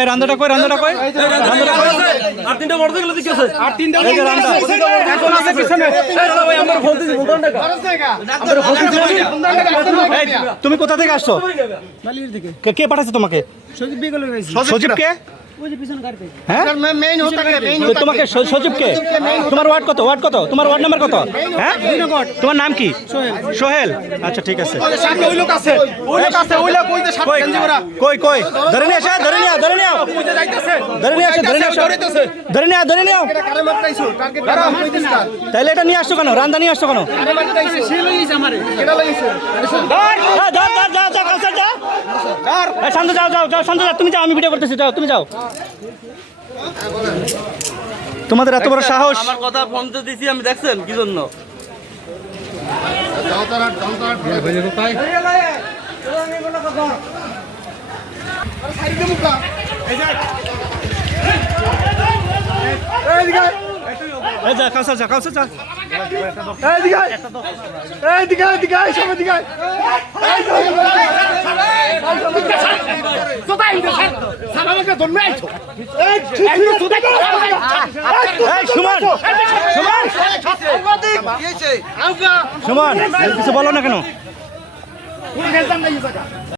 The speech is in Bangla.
রান্দাটা কই রান্দাটা কই আর তিনটা মোটরসাইকেল দিকে আছে আর তিনটা রান্দা এখন আছে পিছনে ভাই আমরা ফোন দিছি ফোন টাকা আমরা ফোন দিছি তুমি কোথা থেকে আসছো মালির থেকে কে পাঠাইছে তোমাকে সজীব বেগল গাইছি সজীব কে ওই যে পিছনে গাড়ি হ্যাঁ মেইন হতা কে মেইন তোমাকে সজীব কে তোমার ওয়ার্ড কত তোমার ওয়ার্ড নাম্বার কত হ্যাঁ তোমার নাম কি সোহেল আচ্ছা ঠিক আছে সামনে ওই লোক আছে ওই লোক কই যে সামনে গঞ্জিবরা কই ধরে নিয়ে আসো ধরে নিয়ে কই যে যাইতাছে ধরে নিয়ে আসো ধরে নিয়ে এটা কারে মারতাইছো টার্গেট কইতেছ না তাইলে এটা নিয়ে আসছো কেন রান্দা নিয়ে আসছো কেন কারে মারতাইছে সে লইছে আমারে কেডা লইছে যা কালসা যা এই শান্ত যাও শান্ত যা তুমি যাও আমি ভিডিও করতেছি যাও তুমি যাও তোমাদের এত বড় সাহস আমার কথা ফোন তো দিছি আমি দেখছেন কি জন্য যাও তারা ভেজে কোথায় এই যা কালসা যা এদিকে সবাই দিকে সুমন কিছু বলো না কেন